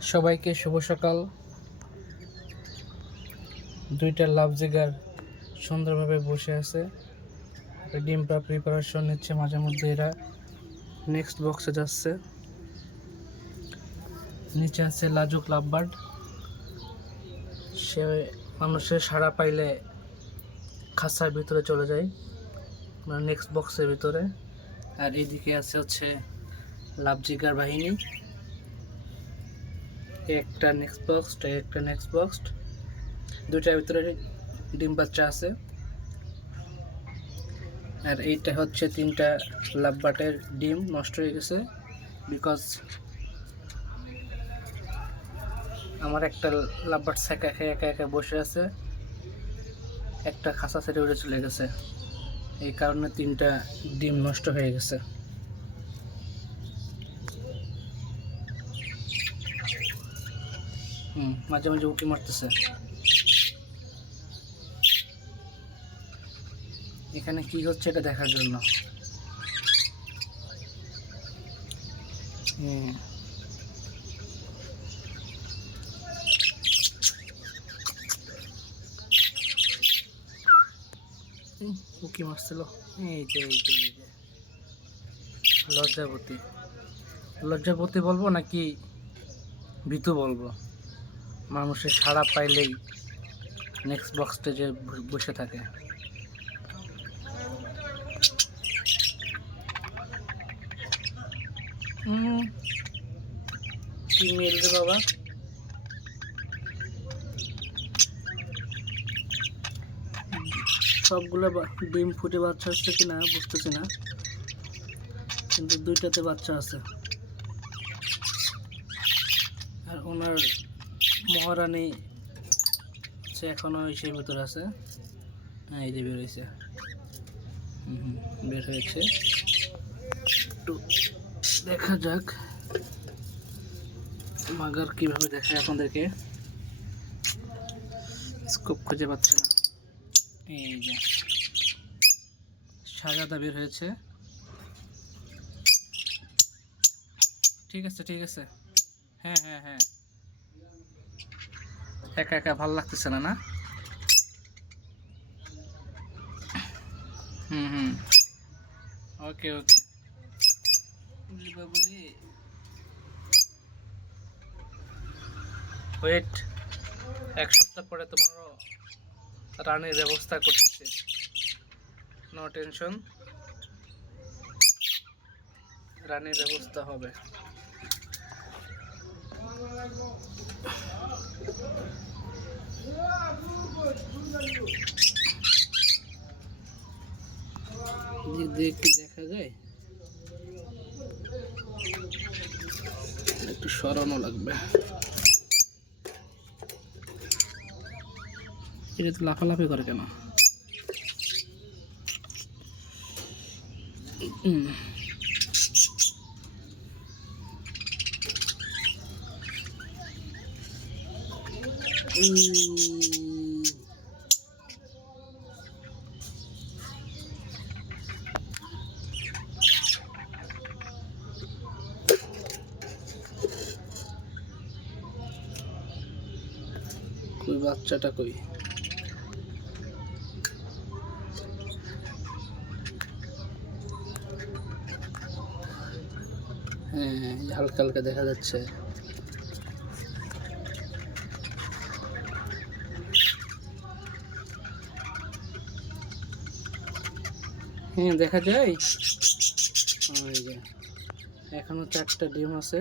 সবাইকে শুভ সকাল। দুইটা লাভ জিগার সুন্দরভাবে বসে আছে, ডিমটা প্রিপারেশন নিচ্ছে। মাঝে মধ্যে এরা নেক্সট বক্সে যাচ্ছে। নিচে আছে লাজুক লাভবার্ড, সে মানুষের সাড়া পাইলে খাঁচার ভিতরে চলে যায়, মানে নেক্সট বক্সের ভিতরে। আর এইদিকে আছে হচ্ছে লাভ জিগার বাহিনী, একটা নেক্সট বক্স, একটা নেক্সট বক্স, দুইটার ভিতরে ডিম বাচ্চা আছে। আর এইটা হচ্ছে তিনটা লাভবার্ডের ডিম নষ্ট হয়ে গেছে, বিকজ আমার একটা লাভবার্ড একা একা বসে আছে, একটা খাঁচা ছেড়ে উড়ে চলে গেছে। এই কারণে তিনটা ডিম নষ্ট হয়ে গেছে। মাঝে মাঝে উঁকি মারতেছে। এখানে কি হচ্ছে এটা দেখার জন্য। উঁকি মারছিল। এই যে লজ্জাবতী। লজ্জাবতী বলবো নাকি ভীতু বলবো? মানুষের সাড়া পাইলেই নেক্সট বক্সে যে বসে থাকে। কি মেল রে বাবা। সবগুলো ডিম ফুটে বাচ্চা আসছে কিনা বুঝতেছি না, কিন্তু দুইটাতে বাচ্চা আছে। আর ওনার মহারানী সে এখনো সেই ভিতরে আছে। হ্যাঁ, এই যে বের হয়েছে। বের হয়েছে, একটু দেখা যাক মাগার কিভাবে দেখায় আপনাদেরকে। স্কোপ খুঁজে পাচ্ছে না। এই যে সাজাদা বের হয়েছে। ঠিক আছে। হ্যাঁ, একা ভালো লাগতেছে না। ওকে ওয়েট, এক সপ্তাহ পরে তোমারও রানের ব্যবস্থা করতেছে। নো টেনশন, রানের ব্যবস্থা হবে। দেখা যায়, একটু সরানো লাগবে। এটা তো লাফালাফি করে কেন? কই বাচ্চাটা কই? হ্যাঁ, হালকা হালকা দেখা যাচ্ছে। হ্যাঁ, দেখা যায়। এখনো 4টা ডিম আছে।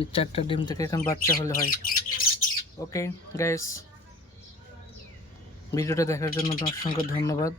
এই 4টা ডিম থেকে এখন বাচ্চা হলে হয়। ওকে গাইস, ভিডিওটা দেখার জন্য অসংখ্য ধন্যবাদ।